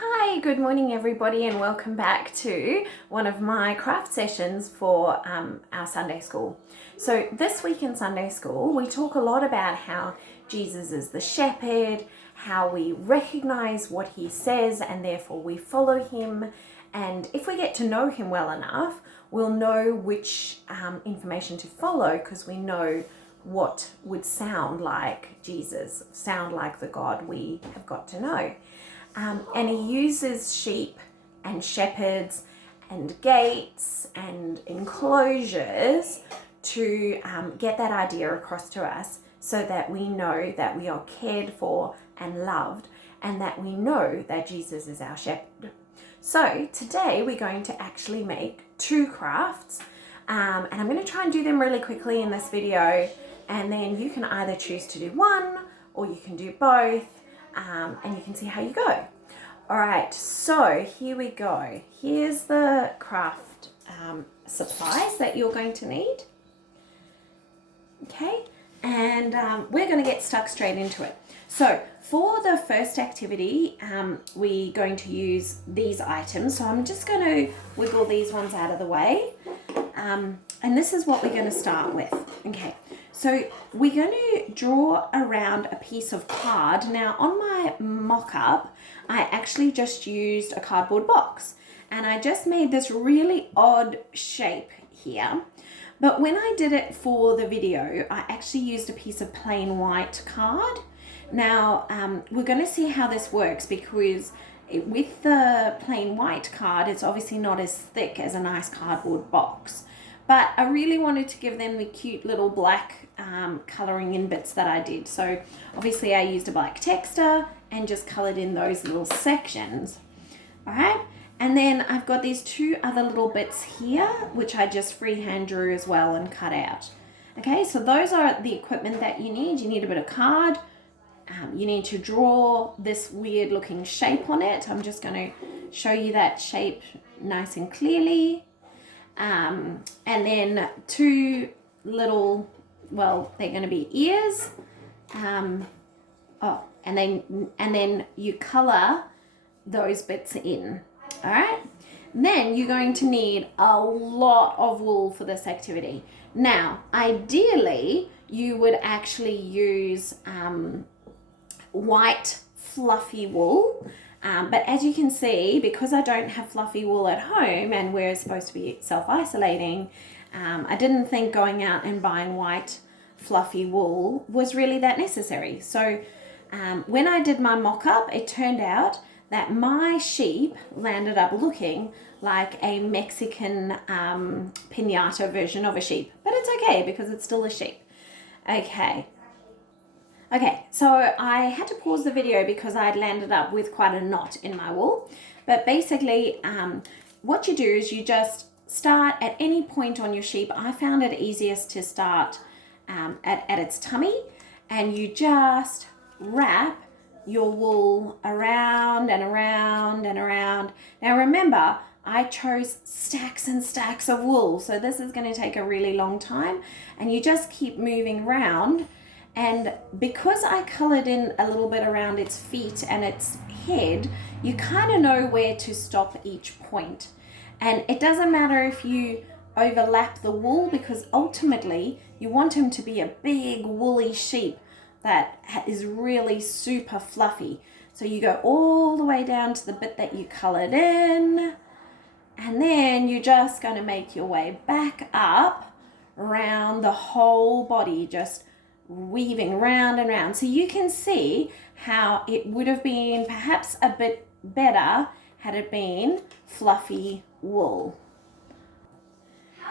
Hi, good morning everybody, and welcome back to one of my craft sessions for our Sunday school. So this week in Sunday school we talk a lot about how Jesus is the shepherd, how we recognize what he says and therefore we follow him, and if we get to know him well enough we'll know which information to follow because we know what would sound like Jesus, sound like the God we have got to know. And he uses sheep and shepherds and gates and enclosures to get that idea across to us so that we know that we are cared for and loved and that we know that Jesus is our shepherd. So today we're going to actually make two crafts and I'm going to try and do them really quickly in this video, and then you can either choose to do one or you can do both. And you can see how you go. All right, so here we go. Here's the craft supplies that you're going to need. Okay, and we're going to get stuck straight into it. So for the first activity, we're going to use these items. So I'm just going to wiggle these ones out of the way. And this is what we're going to start with. Okay, so we're going to draw around a piece of card. Now on my mock-up, I actually just used a cardboard box and I just made this really odd shape here. But when I did it for the video, I actually used a piece of plain white card. Now we're going to see how this works because with the plain white card, it's obviously not as thick as a nice cardboard box. But I really wanted to give them the cute little black colouring in bits that I did. So obviously I used a black texter and just coloured in those little sections. All right. And then I've got these two other little bits here, which I just freehand drew as well and cut out. Okay, so those are the equipment that you need. You need a bit of card. You need to draw this weird looking shape on it. I'm just going to show you that shape nice and clearly. And then two little, well, they're going to be ears. And then you color those bits in. All right. Then you're going to need a lot of wool for this activity. Now, ideally, you would actually use white fluffy wool. But as you can see, because I don't have fluffy wool at home and we're supposed to be self-isolating, I didn't think going out and buying white fluffy wool was really that necessary. So when I did my mock-up, it turned out that my sheep landed up looking like a Mexican piñata version of a sheep. But it's okay because it's still a sheep. Okay, so I had to pause the video because I'd landed up with quite a knot in my wool. But basically, what you do is you just start at any point on your sheep. I found it easiest to start at its tummy, and you just wrap your wool around and around and around. Now remember, I chose stacks and stacks of wool, so this is going to take a really long time, and you just keep moving around. And because I colored in a little bit around its feet and its head, you kind of know where to stop each point. And it doesn't matter if you overlap the wool because ultimately you want him to be a big woolly sheep that is really super fluffy. So you go all the way down to the bit that you colored in, and then you're just going to make your way back up around the whole body, just weaving round and round. So you can see how it would have been perhaps a bit better had it been fluffy wool.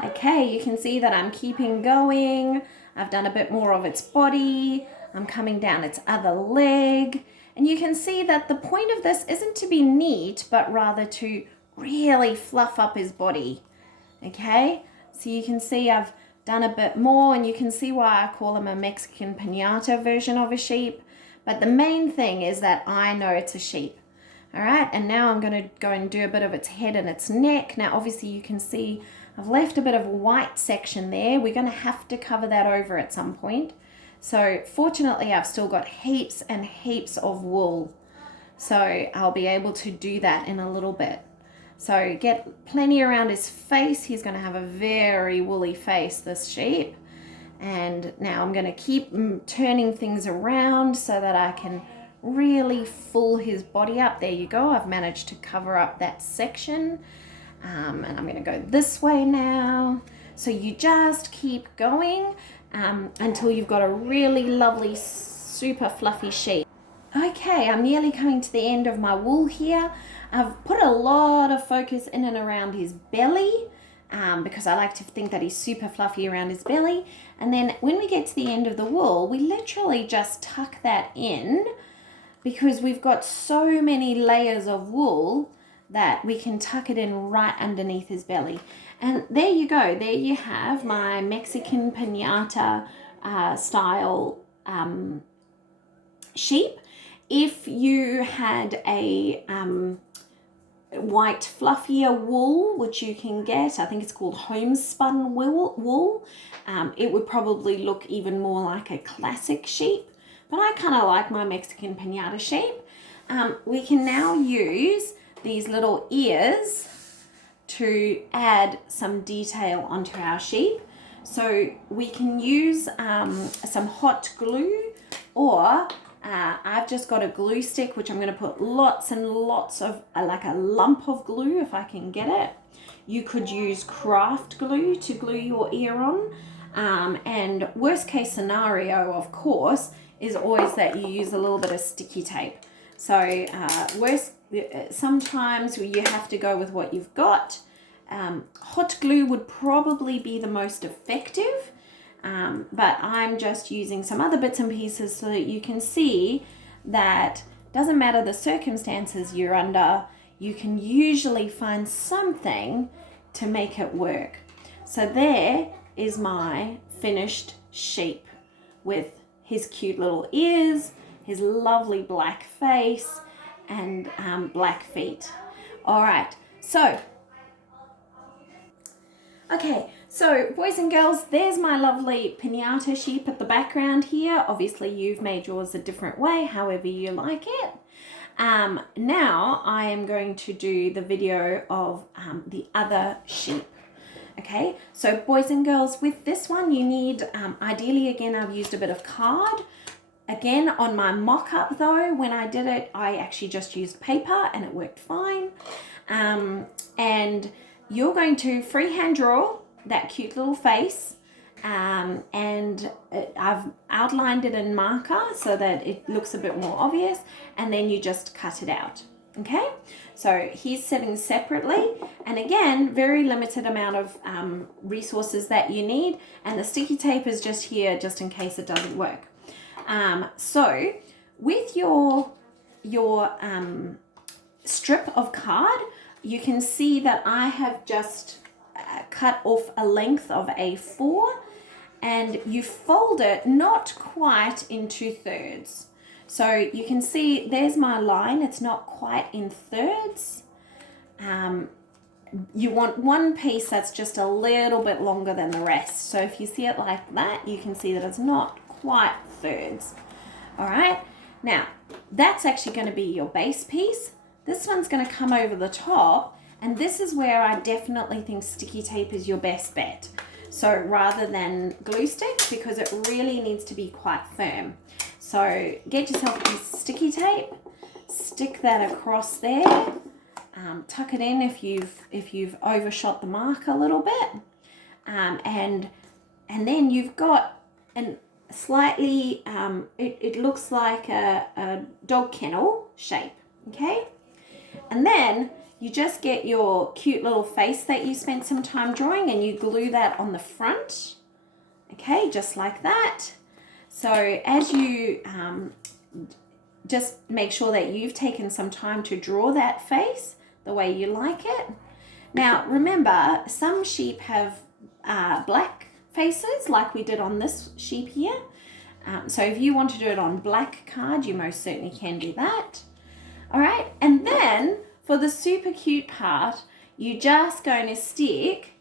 Okay, you can see that I'm keeping going. I've done a bit more of its body. I'm coming down its other leg. And you can see that the point of this isn't to be neat, but rather to really fluff up his body. Okay, so you can see I've done a bit more, and you can see why I call him a Mexican piñata version of a sheep. But the main thing is that I know it's a sheep. All right, and now I'm going to go and do a bit of its head and its neck. Now obviously you can see I've left a bit of a white section there. We're going to have to cover that over at some point. So fortunately I've still got heaps and heaps of wool. So I'll be able to do that in a little bit. So get plenty around his face. He's going to have a very woolly face, this sheep. And now I'm going to keep turning things around so that I can really full his body up. There you go. I've managed to cover up that section. And I'm going to go this way now. So you just keep going until you've got a really lovely, super fluffy sheep. Okay, I'm nearly coming to the end of my wool here. I've put a lot of focus in and around his belly because I like to think that he's super fluffy around his belly. And then when we get to the end of the wool, we literally just tuck that in because we've got so many layers of wool that we can tuck it in right underneath his belly. And there you go. There you have my Mexican piñata style sheep. If you had a white fluffier wool, which you can get, I think it's called homespun wool, it would probably look even more like a classic sheep. But I kind of like my Mexican piñata sheep. We can now use these little ears to add some detail onto our sheep. So we can use some hot glue, or I've just got a glue stick, which I'm going to put lots and lots of, like a lump of glue if I can get it. You could use craft glue to glue your ear on. And worst case scenario, of course, is always that you use a little bit of sticky tape. So sometimes you have to go with what you've got. Hot glue would probably be the most effective, but I'm just using some other bits and pieces so that you can see that doesn't matter the circumstances you're under, you can usually find something to make it work. So there is my finished sheep with his cute little ears, his lovely black face, and black feet. All right, so boys and girls, there's my lovely piñata sheep at the background here. Obviously, you've made yours a different way, however you like it. Now I am going to do the video of the other sheep. Okay, so boys and girls, with this one you need, ideally, again, I've used a bit of card. Again, on my mock-up though, when I did it, I actually just used paper and it worked fine. And you're going to freehand draw that cute little face, and I've outlined it in marker so that it looks a bit more obvious, and then you just cut it out. Okay, so he's sitting separately, and again, very limited amount of resources that you need, and the sticky tape is just here just in case it doesn't work. So with your strip of card, you can see that I have just cut off a length of A4, and you fold it not quite in 2/3. So you can see there's my line, it's not quite in thirds. You want one piece that's just a little bit longer than the rest. So if you see it like that, you can see that it's not quite thirds. All right, now that's actually going to be your base piece. This one's going to come over the top, and this is where I definitely think sticky tape is your best bet. So rather than glue sticks, because it really needs to be quite firm. So get yourself a piece of sticky tape, stick that across there, tuck it in if you've overshot the mark a little bit, and then you've got an slightly it looks like a dog kennel shape. Okay, and then you just get your cute little face that you spent some time drawing, and you glue that on the front. Okay, just like that. So as you just make sure that you've taken some time to draw that face the way you like it. Now remember, some sheep have black faces like we did on this sheep here. So if you want to do it on black card, you most certainly can do that. All right, and then for the super cute part, you're just going to stick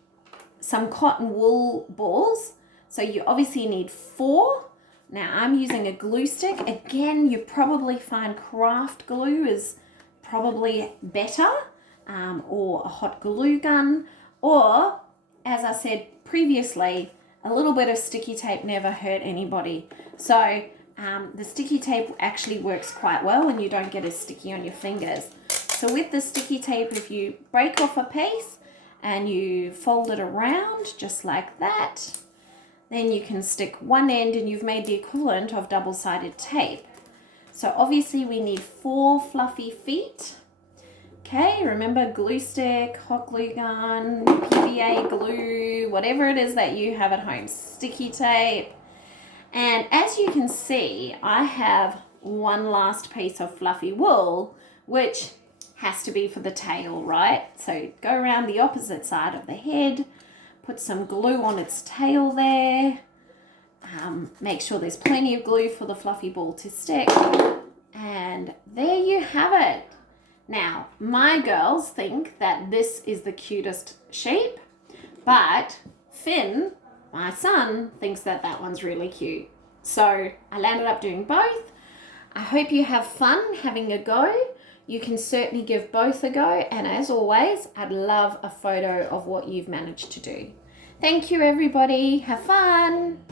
some cotton wool balls. So you obviously need 4. Now I'm using a glue stick. Again, you probably find craft glue is probably better, or a hot glue gun, or as I said previously, a little bit of sticky tape never hurt anybody. So the sticky tape actually works quite well and you don't get as sticky on your fingers. So with the sticky tape, if you break off a piece and you fold it around just like that, then you can stick one end and you've made the equivalent of double-sided tape. So obviously we need 4 fluffy feet. Okay, remember glue stick, hot glue gun, PVA glue, whatever it is that you have at home, sticky tape. And as you can see, I have one last piece of fluffy wool, which has to be for the tail, right? So go around the opposite side of the head, put some glue on its tail there. Make sure there's plenty of glue for the fluffy ball to stick. And there you have it. Now, my girls think that this is the cutest sheep, but Finn, my son, thinks that that one's really cute. So I landed up doing both. I hope you have fun having a go. You can certainly give both a go. And as always, I'd love a photo of what you've managed to do. Thank you, everybody. Have fun.